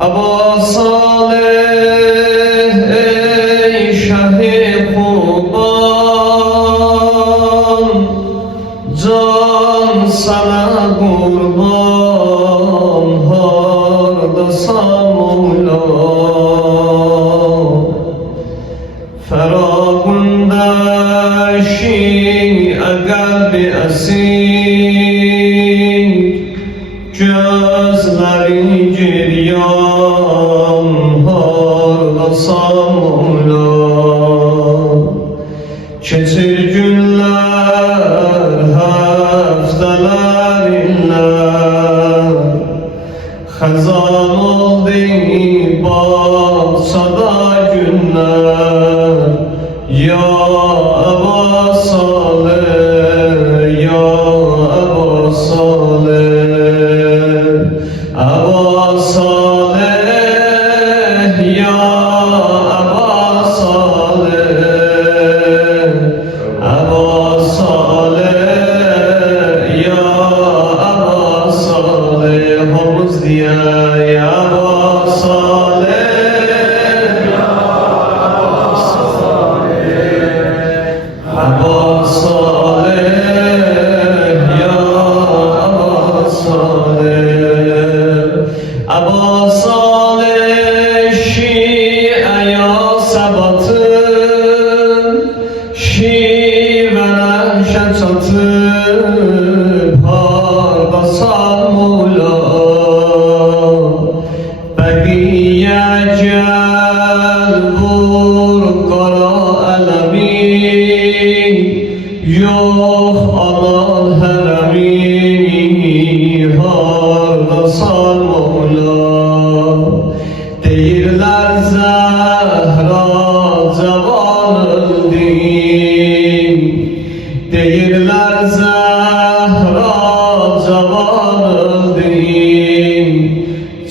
ابا صالح ای شه خوبان جان sana قربان هاردسان مولا فراغندشی اگر به اسیر gözleri giryan harlasan Mola keçir günler haftalar iller xazan oldu bağçada günler ya Aba Salih ya Aba Salih Aba Salih ya Aba Salih Aba Salih ya Aba Salih Hamız diye ya Aba Salih ya Aba Salih Aba Salih ya Aba Salih Aba Salih şi'e ya sabatın şi'vene şeçatıp hardasan Mola beqiye gel vur qara ələmi yox alan hərəmi hardasan Mola deyirlər Zəhra cavan öldü deyirlər Zəhra cavan öldü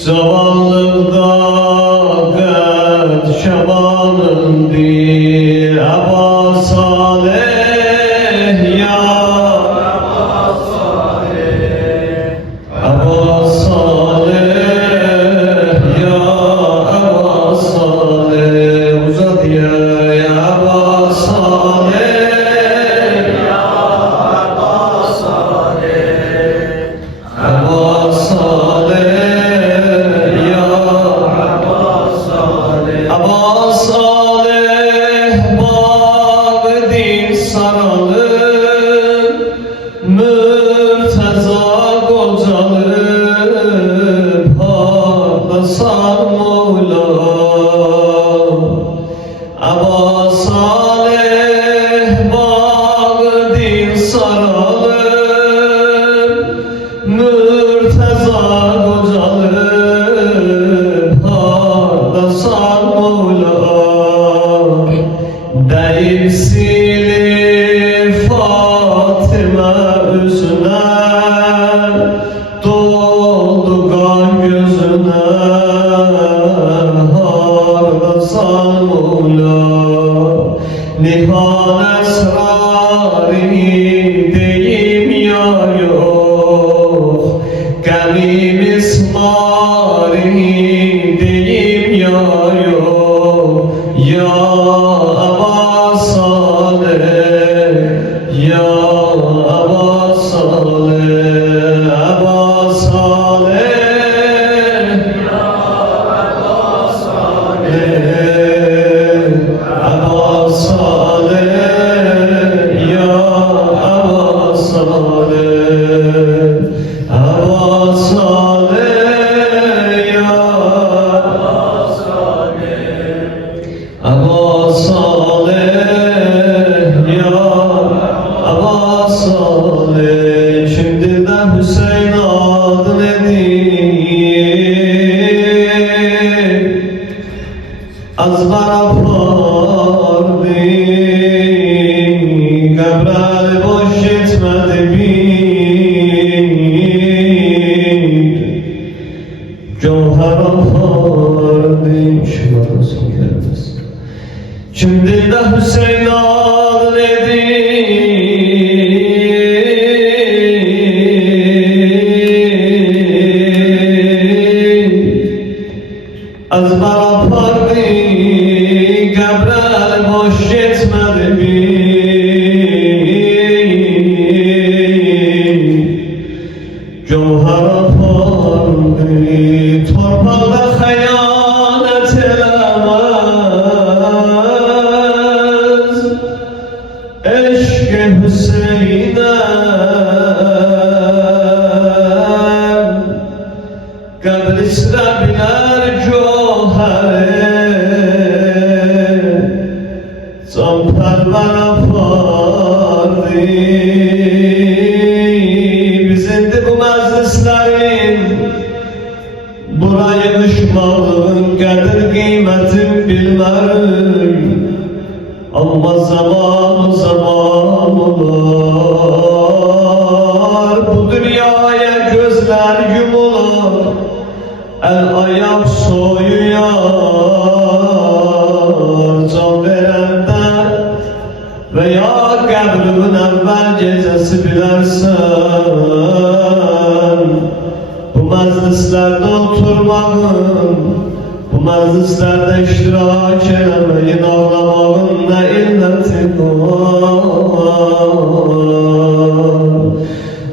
cavanlıqda qəd şəban öldü Aba Salih ya Aba Salih Aba Salih ya Aba Salih uzat ya Aba Salih ya Aba Salih Aba Salih ya Aba Salih Aba Salih bağ-din saralıb mürtəza qocalıb hardasan Mola Aba Salih bağ-din saralıb mürtəza qocalıb hardasan Mola deyir silir Fatıma üzünə doldu qan gözünə hardasan Mola nihan əsrarı deyim ya yox qəmim ismarı deyim ya yox ya Aba Salih ya Aba Salih Aba Salih ya Aba Salih Aba Salih ya Aba Salih Aba Salih ya Aba Salih Aba Salih ya Aba Salih şimdi de Hüseyin adı nedir az barapardı Gabriel boş yetmedi bir Cevher apardı şunları son gelmez şimdi de Hüseyin adı nedir az bana pardı Gabriel boş geçmedi mi? Cevher apardı torpakta hayalet elemez Eşk-i Hüseyin'em Kadris'te biner cevheri Canperver apardı Bizimdi bu meclislerin Buraya düşmanın kadir kıymetin bilmez Ama zaman olar Bu dünyaya gözler yumular El ayak soyuyor Can verenden veya kabrimin evvel gecesi bilersen Bu meclislerde oturmağın Bu meclislerde iştirak eləməyin Ağlamağın ne illeti var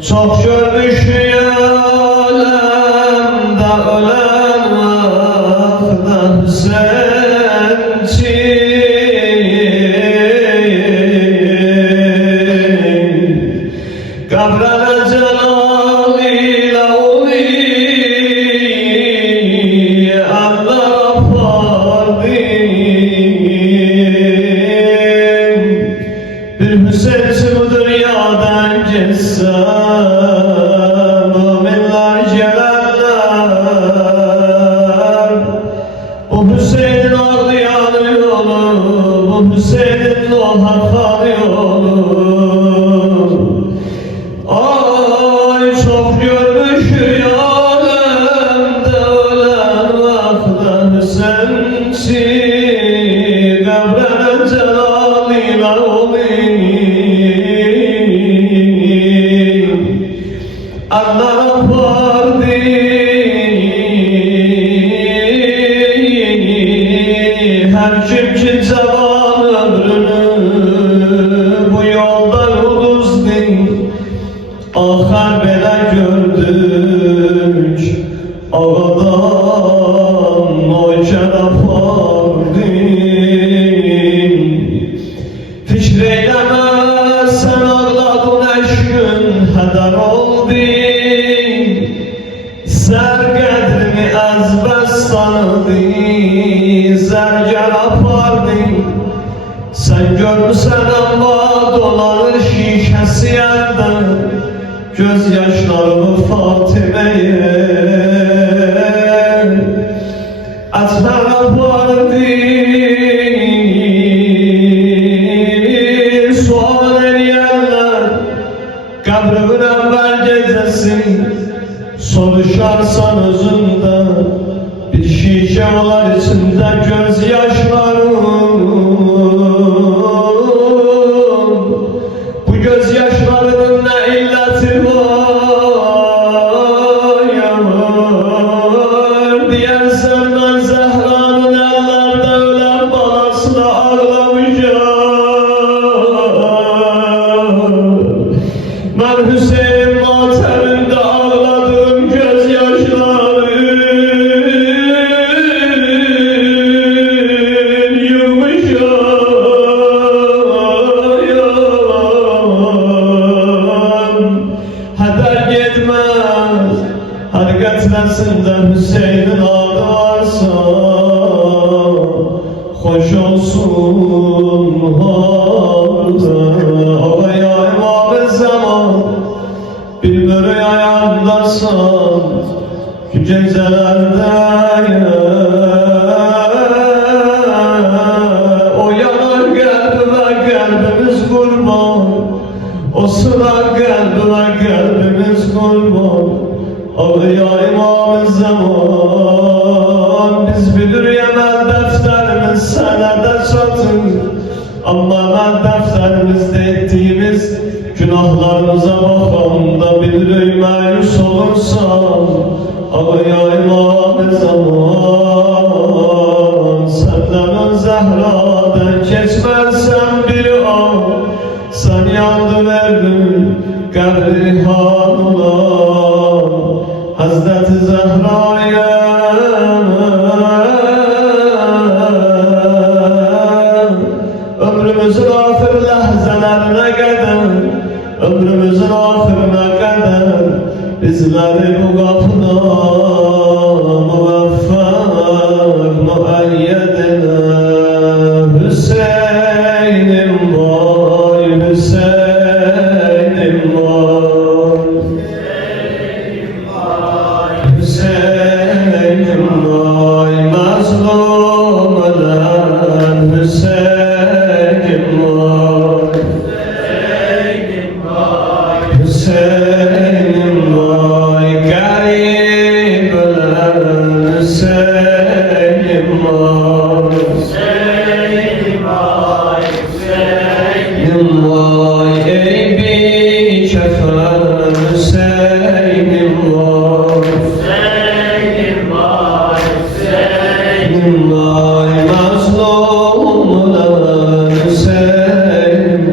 Çok görmüşüm de ölen vaxtda Hüseyinçin Qabrana celal ilə uli Allah apardı Bir Hüseyinçi bu dünyadan geçse Müminler gelerler Bu Hüseyin'in ağlayan yolu Bu Hüseyin'in o hakan yolu Ay çok görmüşüm alemde ölen vaxtda Hüseyinçi Qabrana celal ilə Allah apardı Her kim ki cavan ömrünü Bu yoldan uduzdu Ahar belə gördük Ağadan noyker apardı Fikr eyləmə sən ağladın eşkün Hədər oldu Zər qədrini əzbəs tanıdı Zərgər apardı Sən görmüsən amma dolanır şişəsi yerdən Göz yaşlarımı Fatime'ye Atlar apardı Sual eləyərlər Qabrimin əvvəl gecəsi Soruşarsan özündən Bir şişə olar içində göz yaşlarım Bu göz yaşlarının ne illeti var Diyersen ben Zehra'nın ellerde ölen balasına ağlamışam Ben Hüseyin mateminde ağladığım gözyaşları Getiresin'de Hüseyin'in adı varsa Hoş olsun halde Ağaya imam-ı zaman Bilmir ayağındasan Şu gecelerde O yanar kalbime kalbimiz kurban O sıra kalbime kalbimiz kurban Ağaya imam-ı zaman Biz bilir yemel defterimiz senede çatır Ama ben defterimizde ettiğimiz Günahlarımıza bakanda bilir məyus olursan Ağaya imam-ı zaman Zahradan geçmezsem bir an sen yandı verdin kabri hanına Hazreti Zahra'ya ömrümüzün ahir lahzalarına kadar ömrümüzün ahirine kadar bizleri bu kapıda muvaffak muayyed eyle Hüseyin'im vay Hüseyin'im vay Hüseyin'im vay mazlum olan Hüseyin'im vay Hüseyin'im vay garip olan Hüseyin'im vay Hüseyin'im vay ey bişefan Hüseyin'im vay Hüseyin'im vay mazlum olan Hüseyin'im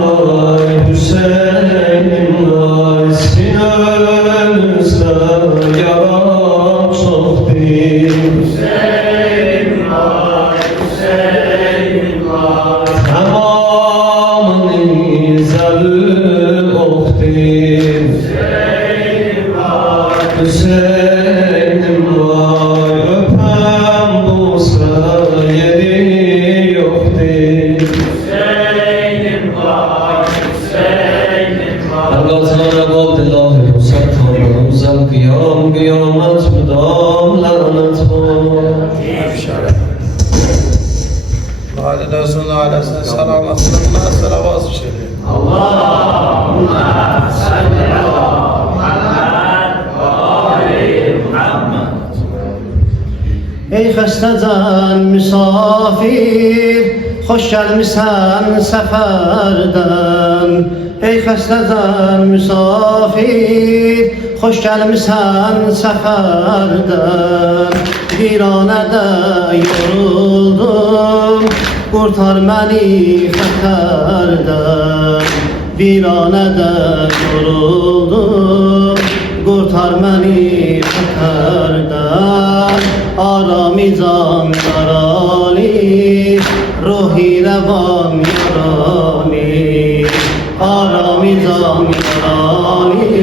vay Hüseyin'im vay sinanızda yaram soğuktur tamamını zalim oktur Hüseyin'im vay öpem bulsa yeri yoktur Allah'tan abdillah Musattam Ramzan kıyam kıyamet müdam lanet Hadi Resulullah Aleyhisselam salavatullah salavat-ı şerif. Allahümme salli ala Muhammed ve ali Muhammed Ey xəstəcan misafir, xoş gəlmisən səfərdən. Ey xəstəcan misafir, xoş gəlmisən səfərdən. Viranədə yoruldum, qurtar məni xətərdən. Viranədə yoruldum, qurtar məni xətərdən. Arami can yarali, ruhi revan yarali. Arami can yarali,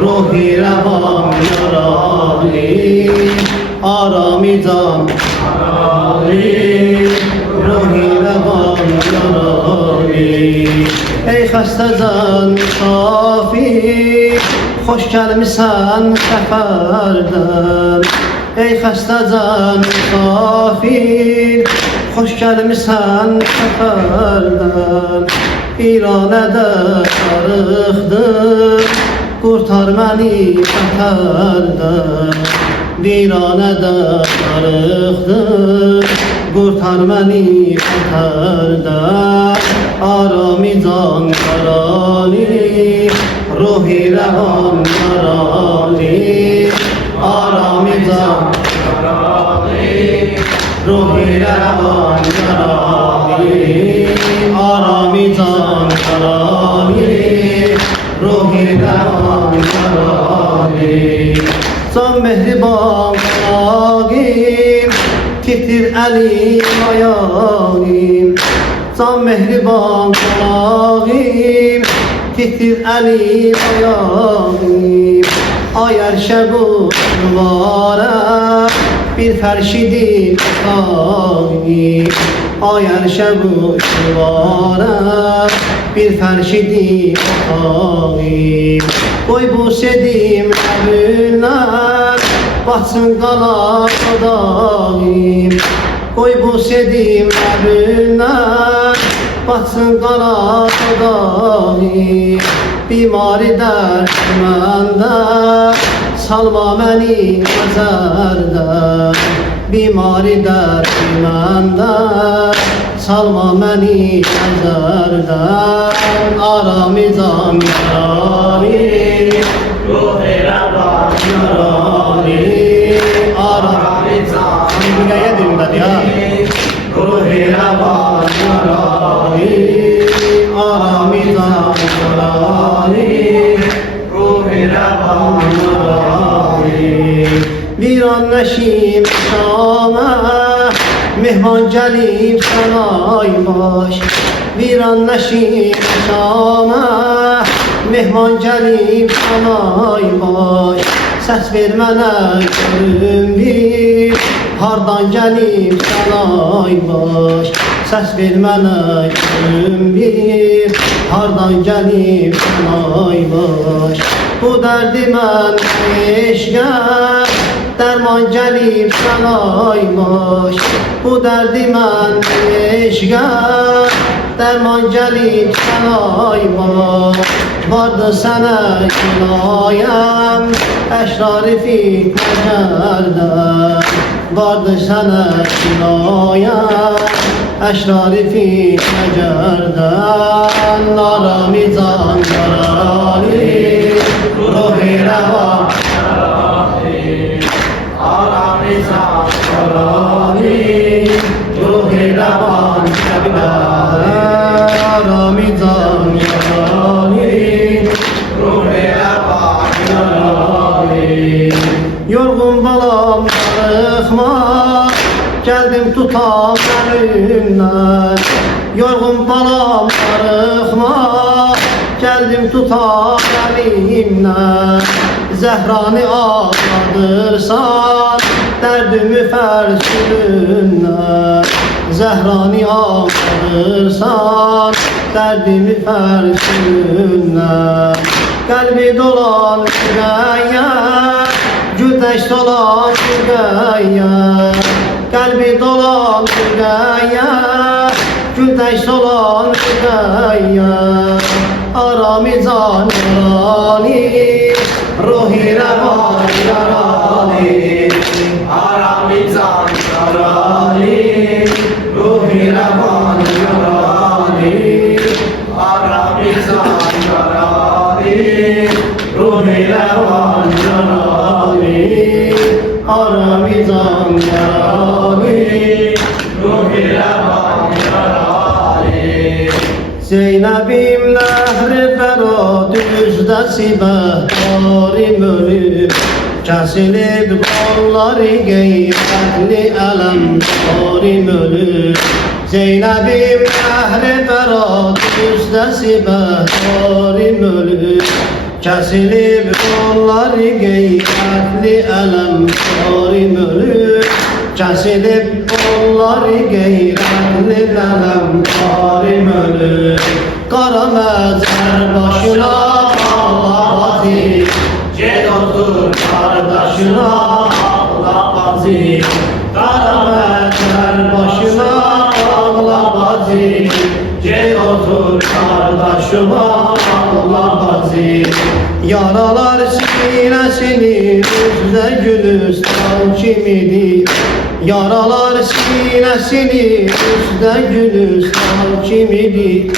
ruhi revan yarali. Arami can yarali, ruhi revan yarali. Ey xəstəcan misafir, xoş gəlmisən səfərdən. Ey xəstəcan misafir, xoş gəlmisən səfərdən. Viranədə qarıxdım, qurtar məni xətərdən. Viranədə qarıxdım, qurtar məni xətərdən. Arami can yarali, ruhi revan yarali. Arami can yarali, ruhi revan yarali. Arami can yarali, ruhi revan yarali. Can mehriban ağim, titir əlim ayağim. Can mehriban ağim, titir əlim ayağim. Ay erşəbu duvara, bir fərşidin otağim. Ay erşəbu duvara, bir fərşidin otağim. Qoy bu sedim əbündən, batsın qala qadağim. Qoy bu sedim əbündən, batsın qala qadağim. Bimari dərd məndə, salma məni nəzərdən. Bimari dərd məndə, salma məni nəzərdən. Arami can yarali, ruhi revan yarali. Arami can müqəyyyə dilindədir ya. Ruhi rəvan yarani, aramizan yarani, Ruhi rəvan yarani. Viran nəşim şamə, mehman gəlib sənay baş. Viran nəşim şamə, mehman gəlib sənay baş. Səs ver mənə görüm bir, hardan gəlib sənay baş. Səs ver mənə görüm bir, hardan gəlib sənay baş. Bu dərdi mən eşqər, dərman gəlib sənay baş. Bu dərdi mən eşqər, dərman gəlib sənay baş. Vardı sənə kinayəm, əşrarı fitnələrdən. Vardı sənə kinayəm, əşrarı fitnələrdən. Aramizan yarani, Ruhi rəvan yarani, aramizan yarani, Ruhi rəvan yarani, aramizan yarani, Ruhi rəvan yarani. Yorğun balam darıxma, gəldim tutam əlimdən. Yorğun balam darıxma, gəldim tutam əlimdən. Zəhranı ağladırsan, dərdimi fərsündən. Zəhranı ağladırsan, dərdimi fərsündən. Qəlbi dolan ürəyə, gündəş dolan ürəyə. Qəlbi dolan ürəyə, gündəş dolan ürəyə. Aramizan yarani, Ruhi rəvan yarani, aramizan yarani, Ruhi rəvan yarani, aramizan yarani, Ruhi rəvan yarani, aramizan yarani, Ruhi rəvan yarani. Zeynəbim ləhri fərad üzdə sibəhdarim ölüb, kəsilib qolları qeyrətli ələmdarim ölüb. Zeynəbim ləhri fərad üzdə sibəhdarim ölüb, kəsilib qolları qeyrətli ələmdarim ölüb. Kəsilib qolları qeyrətli ələmdarim ölüb. Qara məzər başına Allah bazi, ged otur qardaşına Allah bazi. Qara məzər başına Allah bazi, ged otur qardaşıma Allah bazi. Yaralar sinəsinin üzdə gülüstan kimidir. Yaralar sinəsinin üzdə gülüstan kimidir.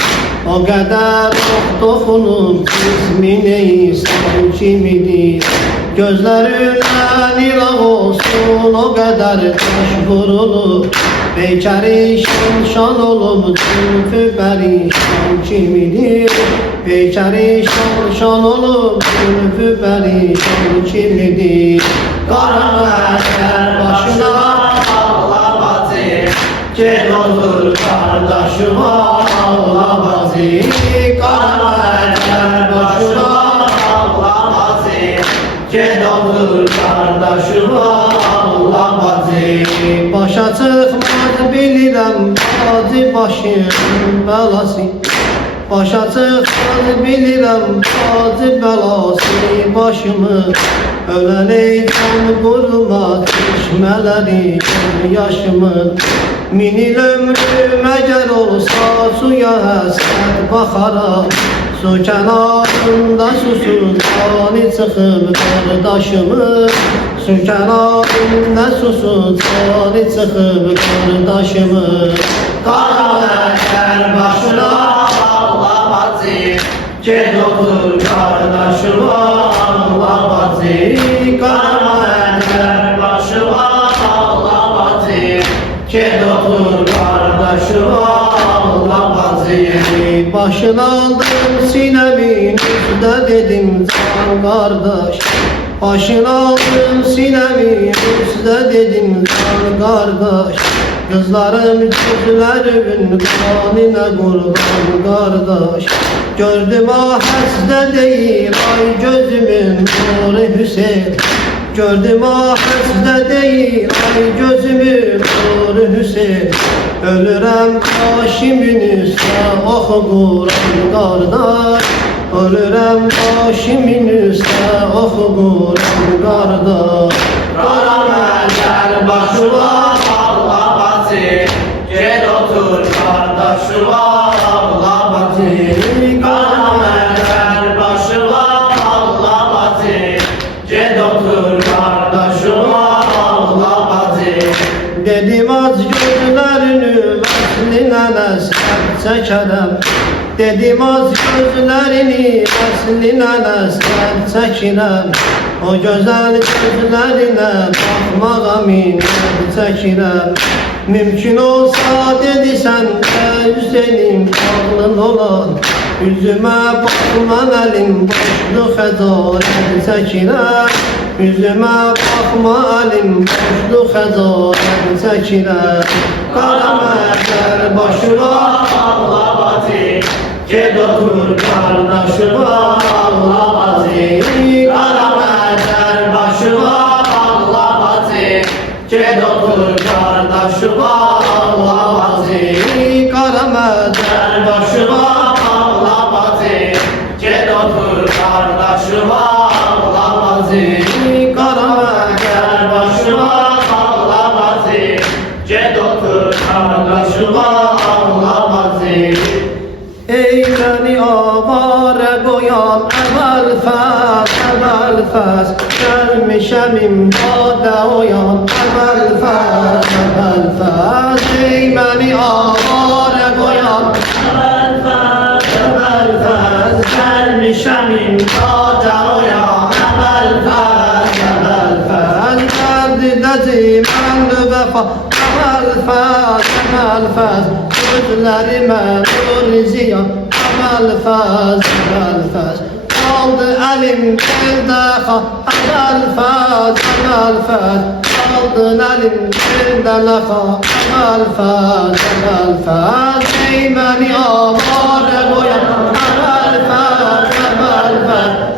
O qədər toxunub cismin insan kimidir. Gözlərindən iraq olsun, o qədər taş vurulub. Beykəri şan olub, zülfü pərişan kimidir. Beykəri şan olub, zülfü pərişan kimidir. Qara məzər başına Allah bazi, ged otur qardaşıma Allah bazi. Qara məzər başına Allah bazi, ged otur qardaşıma Allah bazi. Başa çıxmaz bilirəm bazi başın bəlası. Başa çıxmaz bilirəm bazi bəlası başımı. Öləneyken qurma çeşmələri yaşımı. Min il ömrüm əgər olsa suya həsrət baxaram. Su kənarında susuz cani çıxıb qardaşımı. Su kənarında susuz cani çıxıb qardaşımı. Qara əkər başına Allah bacı, ged otur qardaşıma Allah bacı. Qara əkər başıma Allah bacı, Başını aldım sinemin üstüne dedim can kardeş. Başını aldım sinemin üstüne dedim can kardeş. Kızlarım gözlerimin kanine kurban kardeş. Gördüm aheste değil ay gözümün nuru Hüseyin. Gördüm aheste değil ay gözümün nuru Hüseyin. Ölürem başımın üstüne ah Kur'an kardeş. Ölürem başımın üstüne ah Kur'an kardeş. Karameller başıma Allah batı. Gel otur kardeşuma Allah batı. Karameller başıma Allah batı. Gel otur kardeşuma Allah batı. Dedim az gözlerini vesline nesler çekerem. Dedim az gözlerini vesline nesler çekirem. O güzel gözlerine bakmağa minnet çekirem. Mümkün olsa dedi sen de Hüseyin'im alnın olan. Yüzüme bakma elim boşluk hezaret çekirem. Yüzüme bakma elim boşluk hezaret çekirem. Karameller başıma Allah batı. Gel otur kardeşuma Allah batı. Karameller başıma Allah batı. Gel otur kardeşuma Allah batı. Karameller Başıma Allah batı. Gel otur kardeşuma Allah batı. Karameller Başıma Allah batı. Gel otur kardeşuma Allah batı. Ey beni avare koyan evvel fez gelmişem imdada oyan evvel fez Ey beni avare koyan evvel fez gelmişem imdada oyan evvel fez derdi dedim ben vefa evvel fez gözlerime nur ziya evvel fez Kaldı elim elde ha evvel fez Kaldı elim elde lafa evvel fez Ey beni avare koyan evvel fez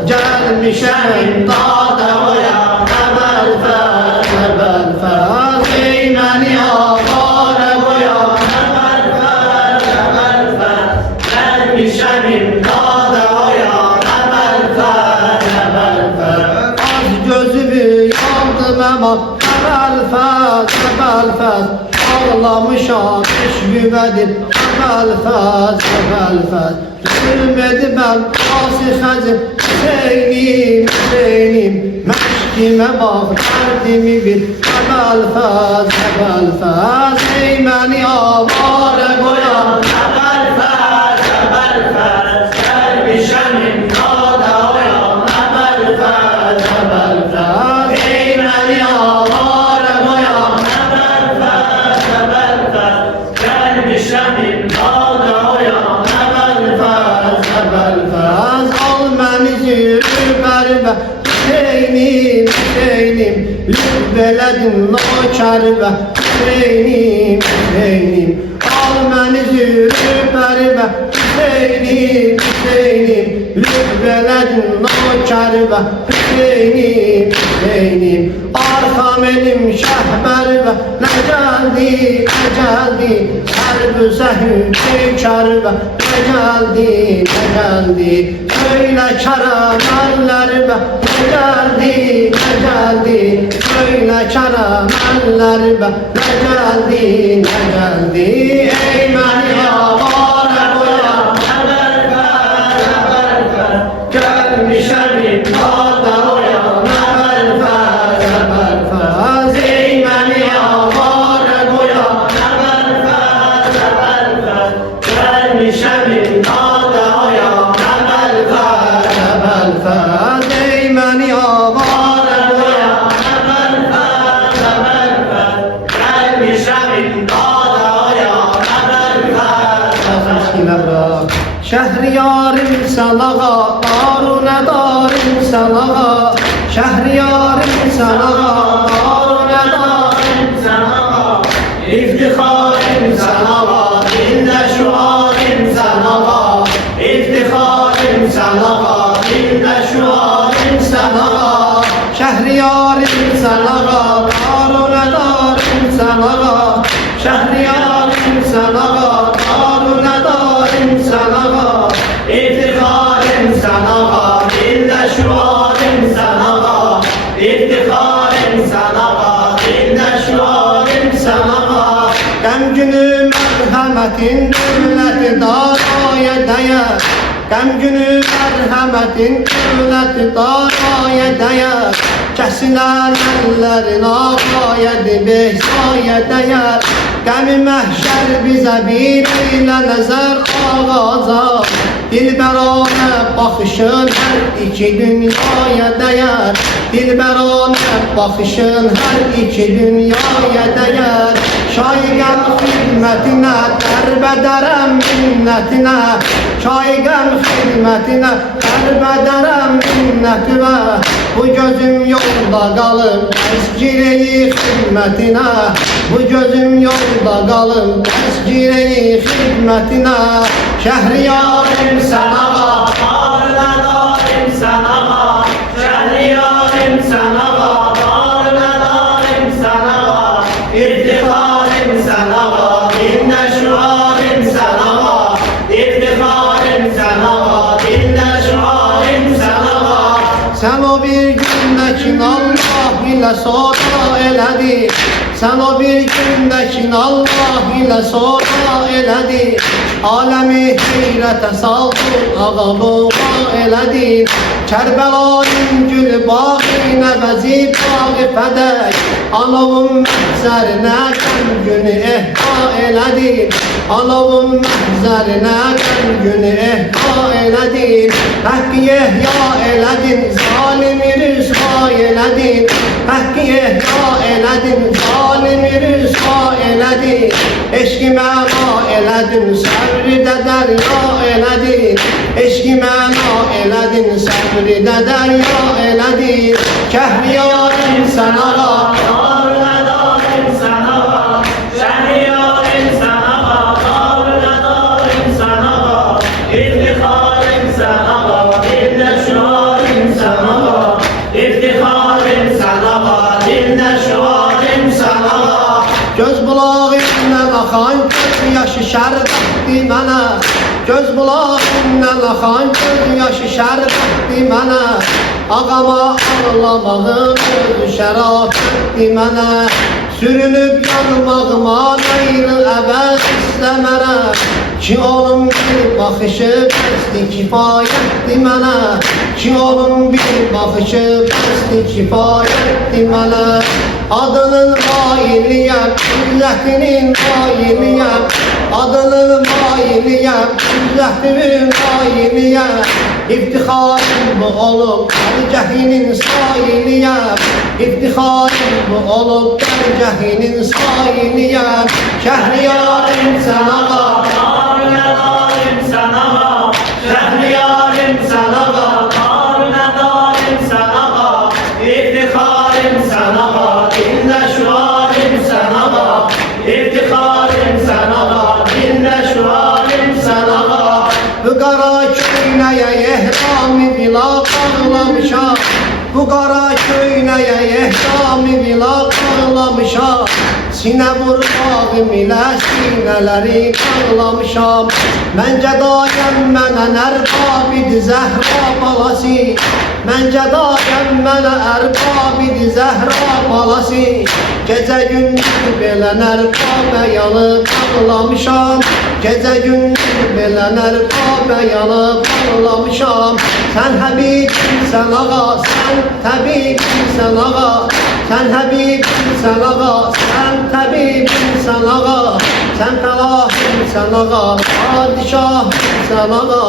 Gelmişem imdada oyan evvel fez Ey beni avare koyan Gelmişem imdada oyan evvel fez. Az gözümü yandım ama evvel fez Ağlamışam eşgüvedir evvel fez Zulmedi ben asifedim Hüseyin'im Meşkime bak derdimi bil evvel fez Ey beni avare koyan Gelmişem imdada oyan evvel fez. Ey beni avare koyan Gelmişem imdada oyan evvel fez Al beni zülberbe Hüseyin'im Lübbeledin naçerbe Hüseyin'im Al beni zülberbe Hüseyin'im Lübbeledin naçerbe Hüseyin'im Arkam elim şehberbe Ne geldi Her zehü çekerbe Ne geldi Söyle karamellerbe Ne geldi Söyle karamellerbe Ne geldi Ey beni avare koyan Gelmişem imdada oyan evvel fez Ey beni avare koyan Gelmişem imdada oyan fez Ey beni avare koyan Gelmişem imdada oyan Şehriyarım sen ağa, darunedarım sen ağa. Şehriyarım sen ağa, darunedarım sen ağa. İftiharım sana, dilde şuarım sana, İftiharım sana, dilde şuarım sana. Gəm günü mərhəmətin dövləti daraya dəyər. Gəm günü mərhəmətin dövləti daraya dəyər. Kəsilən əllərin ağayədi behsaya dəyər. Qəmi məhşər bizə bir ilə nəzər ağaca. Dilbəranə baxışın hər iki dünyaya dəyər. Dilbəranə baxışın hər iki dünyaya dəyər. Şaiqəm xidmətinə, dərbədərəm minnətinə. Şaiqəm xidmətinə, dərbədərəm minnətinə. Bu gözüm yolda qalım, təs gireyi xidmətinə. Bu gözüm yolda qalım, təs gireyi xidmətinə. Şəhriyarım Sen ağa, darunedarım sen ağa, Şehriyarım sen ağa, darunedarım sen ağa. İftiharım sen ağa, dilde şuarım sen ağa, İftiharım sen ağa, dilde şuarım sen ağa. Sən o bir gündəkin Allah ilə soda elədi. Sən o bir gündəkin Allah ilə soda elədi. Aləmi heyrətə saldın, ağa boğa elədin. Kərbəlayın gülü bağına vəzib bağı fədək. Anovun məhzərinə qəm günü ehta elədin. Anovun məhzərinə qəm günü ehta elədin. Həqqi ehya elədin, zalimi rüsva elədin. Həqqi ehya elədin, zalimi rüsva elədin. Eşqi məna elədin, səbri də dərya elədin. Eşqi məna elədin, səbri də dərya elədin. Kəhriyarım sən ağa, darunedarım sen ağa, Şehriyarım sen ağa, darunedarım sen ağa. İftiharım sen ağa, dilde şuarım sen ağa, İftiharım sen ağa, dilde şuarım sen ağa. göz bulağından axan göz yaşı şərbətdi mənə. Göz bulağından axan göz yaşı şərbətdi mənə. Ağama ağlamağın özü şərafətdi mənə. Sürünüb yanmağıma gayrı əvəz istəmərəm. Ki olun bir baxışı bəsdi kifayətdi mənə. Ki olun bir baxışı bəsdi kifayətdi mənə. Adının mailiyəm, üzzətinin mailiyəm. Adının mailiyəm, üzzətinin mailiyəm. İftixarım bu olub, dərgəhinin sailiyəm. İftixarım bu olub, dərgəhinin sailiyəm. Şəhriyarım sən ağa, darunedarım sen ağa, Şehriyarım sen ağa, darunedarım sen ağa. İftiharım sen ağa, dilde şuarım sen ağa, İftiharım sen ağa, dilde şuarım sen ağa. bu qara köynəyə ehramı bila bağlamışam. Bu qara köynəyə ehramı bila bağlamışam. Sinə vurmağım ilə sinələri bağlamışam. Məncə dayəm mənə ərbabid Zəhra balası. Məncə dayəm mənə ərbabid Zəhra balası. Gecə gündüz belə ərbabə yanıb bağlamışam. Gecə gündüz belə ərbabə yanıb bağlamışam. Sən həbibimsən ağa, sən təbibimsən ağa. Sən həbibimsən ağa, sən təbibimsən ağa. Sən fəlahimsən ağa, padişahimsən ağa.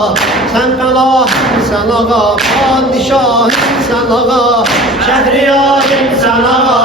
Sən fəlahimsən ağa, padişahimsən ağa. Şehriyarım sen ağa,